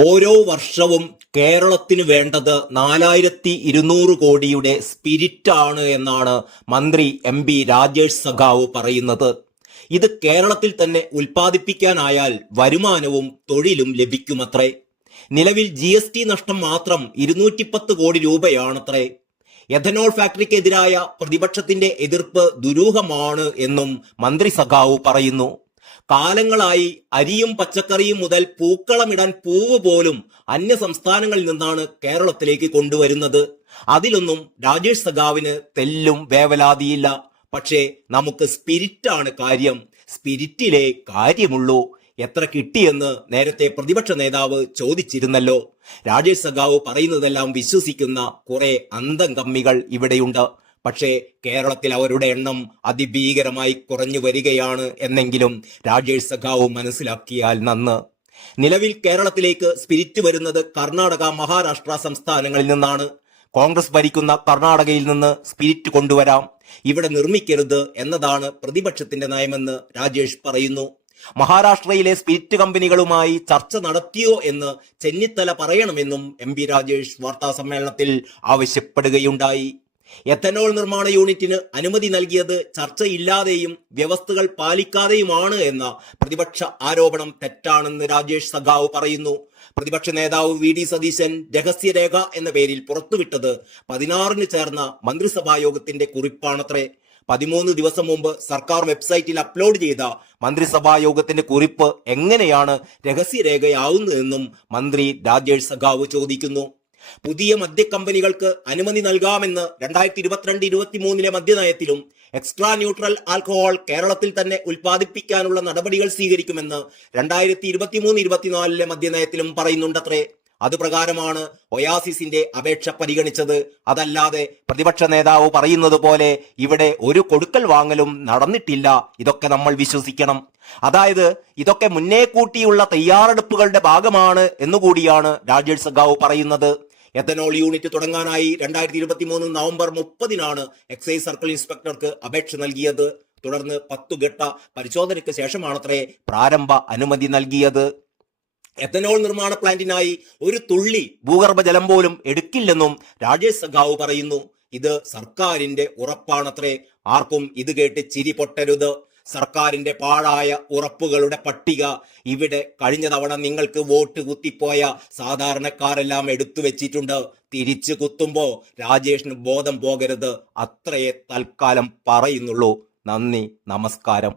ഓരോ വർഷവും കേരളത്തിന് വേണ്ടത് 4200 കോടിയുടെ സ്പിരിറ്റാണ് എന്നാണ് മന്ത്രി MP രാജേഷ് സഖാവ് പറയുന്നത്. ഇത് കേരളത്തിൽ തന്നെ ഉൽപ്പാദിപ്പിക്കാനായാൽ വരുമാനവും തൊഴിലും ലഭിക്കുമത്രേ. നിലവിൽ GST നഷ്ടം മാത്രം 210 കോടി രൂപയാണത്രേ. എഥനോൾ ഫാക്ടറിക്കെതിരായ പ്രതിപക്ഷത്തിന്റെ എതിർപ്പ് ദുരൂഹമാണ് എന്നും മന്ത്രി സഖാവ് പറയുന്നു. കാലങ്ങളായി അരിയും പച്ചക്കറിയും മുതൽ പൂക്കളമിടാൻ പൂവ് പോലും അന്യ സംസ്ഥാനങ്ങളിൽ നിന്നാണ് കേരളത്തിലേക്ക് കൊണ്ടുവരുന്നത്. അതിലൊന്നും രാജേഷ് സഖാവിന് തെല്ലും വേവലാതിയില്ല. പക്ഷേ നമുക്ക് സ്പിരിറ്റാണ് കാര്യം. സ്പിരിറ്റിലെ കാര്യമുള്ളൂ. എത്ര കിട്ടിയെന്ന് നേരത്തെ പ്രതിപക്ഷ നേതാവ് ചോദിച്ചിരുന്നല്ലോ. രാജേഷ് സഖാവ് പറയുന്നതെല്ലാം വിശ്വസിക്കുന്ന കുറെ അന്തം കമ്മികൾ ഇവിടെയുണ്ട്. പക്ഷേ കേരളത്തിൽ അവരുടെ എണ്ണം അതിഭീകരമായി കുറഞ്ഞു വരികയാണ് എന്നെങ്കിലും രാജേഷ് സഖാവ് മനസ്സിലാക്കിയാൽ നന്ന്. നിലവിൽ കേരളത്തിലേക്ക് സ്പിരിറ്റ് വരുന്നത് കർണാടക, മഹാരാഷ്ട്ര സംസ്ഥാനങ്ങളിൽ നിന്നാണ്. കോൺഗ്രസ് ഭരിക്കുന്ന കർണാടകയിൽ നിന്ന് സ്പിരിറ്റ് കൊണ്ടുവരാം, ഇവിടെ നിർമ്മിക്കരുത് എന്നതാണ് പ്രതിപക്ഷത്തിന്റെ നയമെന്ന് രാജേഷ് പറയുന്നു. മഹാരാഷ്ട്രയിലെ സ്പിരിറ്റ് കമ്പനികളുമായി ചർച്ച നടത്തിയോ എന്ന് ചെന്നിത്തല പറയണമെന്നും MP രാജേഷ് വാർത്താ സമ്മേളനത്തിൽ ആവശ്യപ്പെടുകയുണ്ടായി. എഥനോൾ നിർമ്മാണ യൂണിറ്റിന് അനുമതി നൽകിയത് ചർച്ചയില്ലാതെയും വ്യവസ്ഥകൾ പാലിക്കാതെയുമാണ് എന്ന പ്രതിപക്ഷ ആരോപണം തെറ്റാണെന്ന് രാജേഷ് സഖാവ് പറയുന്നു. പ്രതിപക്ഷ നേതാവ് VD സതീശൻ രഹസ്യരേഖ എന്ന പേരിൽ പുറത്തുവിട്ടത് 16-ന് ചേർന്ന മന്ത്രിസഭാ യോഗത്തിന്റെ കുറിപ്പാണത്രേ. 13 ദിവസം മുമ്പ് സർക്കാർ വെബ്സൈറ്റിൽ അപ്ലോഡ് ചെയ്ത മന്ത്രിസഭാ യോഗത്തിന്റെ കുറിപ്പ് എങ്ങനെയാണ് രഹസ്യരേഖയാവുന്നതെന്നും മന്ത്രി രാജേഷ് സഖാവ് ചോദിക്കുന്നു. പുതിയ മദ്യക്കമ്പനികൾക്ക് അനുമതി നൽകാമെന്ന് 2022-23 മദ്യനയത്തിലും എക്സ്ട്രാ ന്യൂട്രൽ ആൽക്കഹോൾ കേരളത്തിൽ തന്നെ ഉൽപ്പാദിപ്പിക്കാനുള്ള നടപടികൾ സ്വീകരിക്കുമെന്ന് 2023-24 മദ്യനയത്തിലും പറയുന്നുണ്ടത്രേ. അതുപ്രകാരമാണ് ഒയാസിസിന്റെ അപേക്ഷ പരിഗണിച്ചത്. അതല്ലാതെ പ്രതിപക്ഷ നേതാവ് പറയുന്നത് പോലെ ഇവിടെ ഒരു കൊടുക്കൽ വാങ്ങലും നടന്നിട്ടില്ല. ഇതൊക്കെ നമ്മൾ വിശ്വസിക്കണം. അതായത് ഇതൊക്കെ മുന്നേ കൂട്ടിയുള്ള തയ്യാറെടുപ്പുകളുടെ ഭാഗമാണ് എന്നുകൂടിയാണ് രാജേഷ് സഖാവ് പറയുന്നത്. എഥനോൾ യൂണിറ്റ് തുടങ്ങാനായി 2023 നവംബർ 30-നാണ് എക്സൈസ് സർക്കിൾ ഇൻസ്പെക്ടർക്ക് അപേക്ഷ നൽകിയത്. തുടർന്ന് 10 ഘട്ട പരിശോധനയ്ക്ക് ശേഷമാണത്രേ പ്രാരംഭ അനുമതി നൽകിയത്. എഥനോൾ നിർമ്മാണ പ്ലാന്റിനായി ഒരു തുള്ളി ഭൂഗർഭജലം പോലും എടുക്കില്ലെന്നും രാജേഷ് സഖാവ് പറയുന്നു. ഇത് സർക്കാരിന്റെ ഉറപ്പാണത്രേ. ആർക്കും ഇത് കേട്ട് ചിരി പൊട്ടരുത്. സർക്കാരിന്റെ പാഴായ ഉറപ്പുകളുടെ പട്ടിക ഇവിടെ കഴിഞ്ഞ തവണ നിങ്ങൾക്ക് വോട്ട് കുത്തിപ്പോയ സാധാരണക്കാരെല്ലാം എടുത്തു വെച്ചിട്ടുണ്ട്. തിരിച്ചു കുത്തുമ്പോ രാജേഷിന് ബോധം പോകരുത്. അത്രയേ തൽക്കാലം പറയുന്നുള്ളൂ. നന്ദി, നമസ്കാരം.